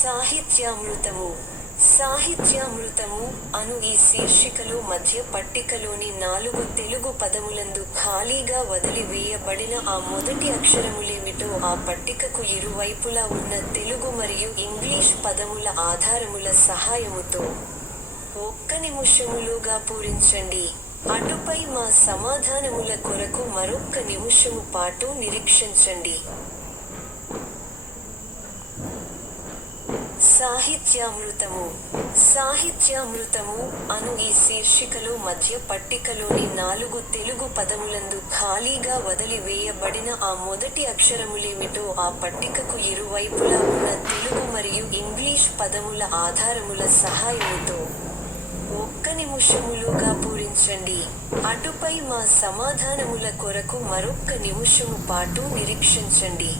సాహిత్యామృతము. సాహిత్యామృతము అను ఈ శీర్షికలో మధ్య పట్టికలోని 4 తెలుగు పదములందు ఖాళీగా వదిలి వేయబడిన ఆ మొదటి అక్షరములేమిటో ఆ పట్టికకు ఇరువైపులా ఉన్న తెలుగు మరియు ఇంగ్లీష్ పదముల ఆధారముల సహాయముతో 1 నిమిషములోగా పూరించండి. అటుపై మా సమాధానముల కొరకు మరొక్క నిమిషము పాటు నిరీక్షించండి. సాహిత్యామృతము. సాహిత్యామృతము అను ఈ శీర్షికలో మధ్య పట్టికలోని 4 తెలుగు పదములందు ఖాళీగా వదిలి వేయబడిన ఆ మొదటి అక్షరములేమిటో ఆ పట్టికకు ఇరువైపులా ఉన్న తెలుగు మరియు ఇంగ్లీష్ పదముల ఆధారముల సహాయముతో 1 నిమిషములోగా పూరించండి. అటుపై మా సమాధానముల కొరకు మరొక్క నిమిషము పాటు నిరీక్షించండి.